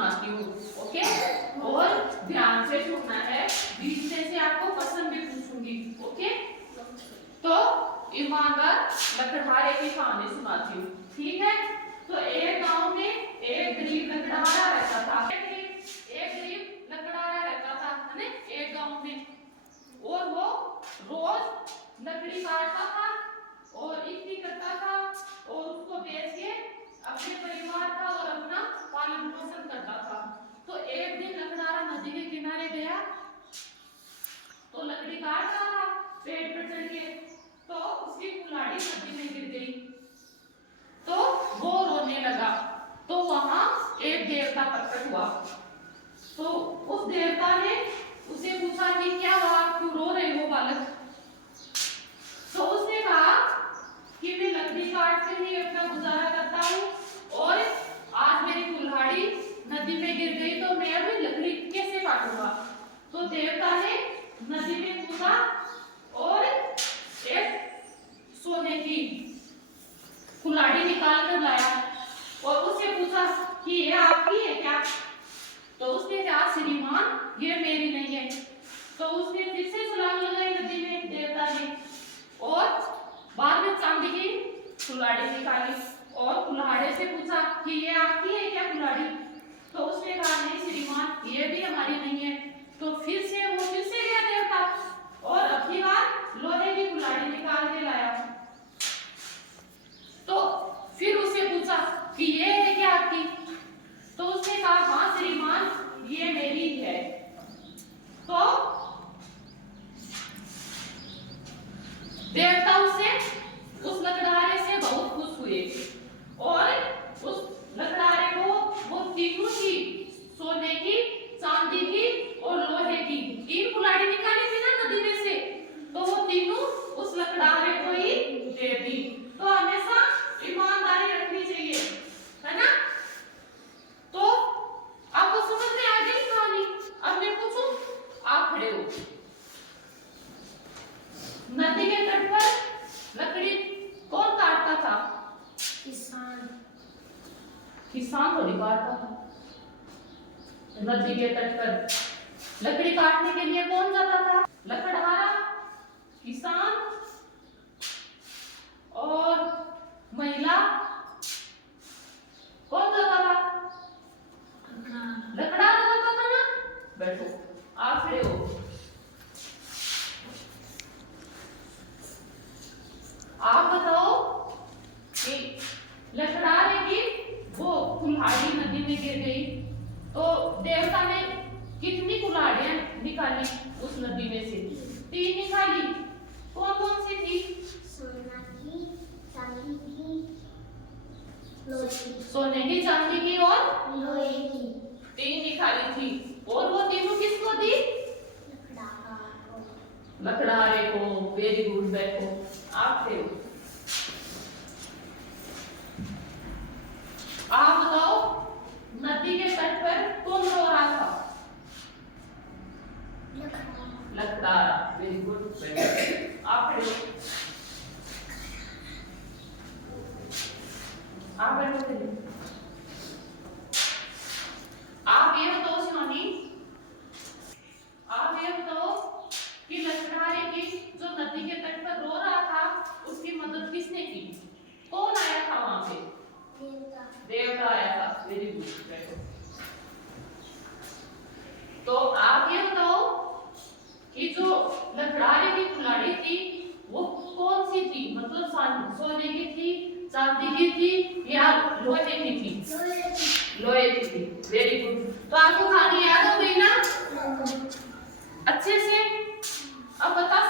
सुनाती हूँ। ओके, और ध्यान से सुनना है, बीच में से आपको प्रश्न भी पूछूंगी। ओके, तो ईमानदार लकड़हारे की कहानी सुनाती हूँ। ठीक है, तो एक गांव में एक गरीब लकड़हारा रहता था। एक गरीब लकड़हारा रहता था, है ना, एक गांव में। और वो रोज लकड़ी काटता था और इकट्ठी करता था और उसको बेच के अपने परिवार का और अपना पालन पोषण करता था। तो एक दिन लकड़हारा नदी के किनारे गया, तो लकड़ी काट रहा था पेड़ पर चढ़ के, तो उसकी कुल्हाड़ी नदी में गिर गई। तो वो रोने लगा। तो वहां एक देवता प्रकट हुआ। तो उस देवता ने उसे पूछा कि क्या हुआ, क्यों रो रहे हो बालक? तो उसने कहा कि मैं लकड़ी काट के ही अपना गुजारा करता हूँ और आज मेरी कुल्हाड़ी नदी में गिर गई, तो मैं अभी लकड़ी कैसे काटूंगा? तो देवता ने नदी में कूदा और एक सोने की कुल्हाड़ी निकाल कर लाया और उससे पूछा कि ये आपकी है क्या? तो उसने कहा श्रीमान ये मेरी नहीं है। तो उसने फिर से छलांग लगाई नदी में देवता ने, और बाद में चांदी की कुल्हाड़ी निकाली और कुल्हाड़े से पूछा कि ये आपकी है क्या कुल्हाड़ी? तो उसने कहा नहीं श्रीमान ये भी हमारी नहीं है। तो फिर से गया देवता और अपनी बार लोहे की कुल्हाड़ी निकाल के लाया। तो फिर उसे पूछा कि ये है क्या आपकी? तो उसने कहा हाँ श्रीमान ये मेरी है। तो देवता उस लकड़हारे से बहुत खुश हुए और उस लकड़हारे को वो तीनों की, सोने की, चांदी की और लोहे की, तीन कुल्हाड़ी निकाली थी ना नदी में से, तो वो तीनों उस लकड़हारे को ही दे दी। तो हमेशा ईमानदारी रखनी चाहिए, है ना? तो आपको समझ में आ गई कहानी? अब मैं पूछूं, आप खड़े हो। नदी के तट पर लकड़ी कौन काटता था? किसान थोड़ी काटता था। नदी के तट पर लकड़ी काटने के लिए कौन जाता था? लकड़हारा, किसान और महिला। कौन जाता था? लकड़हारा जाता था ना। बैठो, आप खड़े हो। आप बताओ कि लकड़हारे की वो कुल्हाड़ी नदी में गिर गई, तो देवता ने कितनी कुल्हाड़ियां निकाली उस नदी में से? 3 निकाली। कौन कौन सी थी? सोना की, चांदी की, लोहे की। सोने की, चांदी की और लोहे की 3 निकाली थी। और वो तीनों किसको दी? लकड़हारे को। वेरी गुड, बैठो, आप थे। आप बताओ नदी के तट पर कौन रो रहा था? लकड़हारा। वेरी गुड, आप खड़े हो। आप बैठो। आप ये बताओ शिवानी, आप ये बताओ कि लकड़हारे की जो नदी के तट पर रो रहा था उसकी मदद किसने की? कौन आया था वहां पे? देवता आया था। वेरी गुड, बैठो। तो आप ये बताओ कि जो लकड़हारे की कुल्हाड़ी थी वो कौन सी थी? मतलब सोने की थी, चांदी की थी या लोहे की थी? लोहे की थी। Very good. तो आपको कहानी याद हो गई ना अच्छे से? अब बता